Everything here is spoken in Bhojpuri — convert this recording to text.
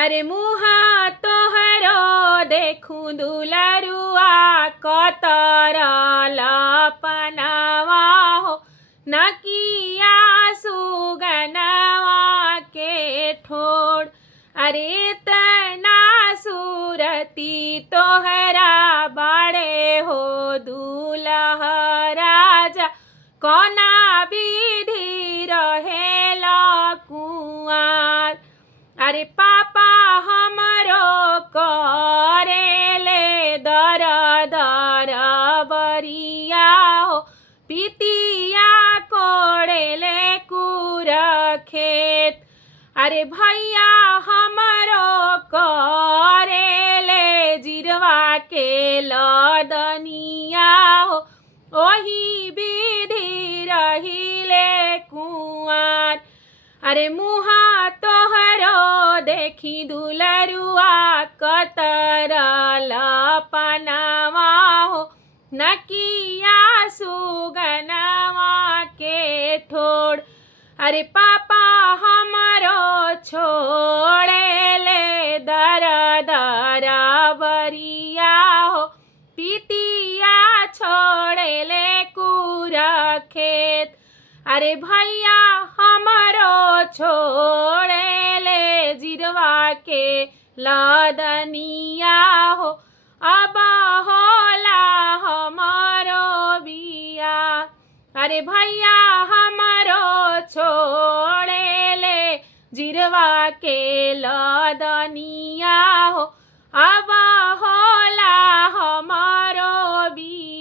अरे मुहा तोहरो देखूं दुलरुआ कतर लपनवा हो नकिया सुगनवा के ठोड़। अरे तना सूरती तोहरा बड़े हो दूल्हा राजा कोना विधि रहेला कुंवार। अरे पापा हमरो करेले दर दर बरिया हो पितिया कोड़ेले कुर खेत। अरे भैया हमरो करेले जिरवा के लदनिया हो ओही विधि रहिले कुंवार। अरे मुहा तोहरो देखी दुलरुआ कतर लपनवा हो नकिया सुगनवा के ठोड़। अरे पापा हमरो छोड़ेले दर दर बरिया हो पितिया छोड़ेले कुर खेत। अरे भैया हमरो छोड़ेले जिरवा के लदनिया हो अब होला हमरो बिया। अरे भैया हमरो छोड़ेले जिरवा के लदनिया हो अब होला हमरो बिया।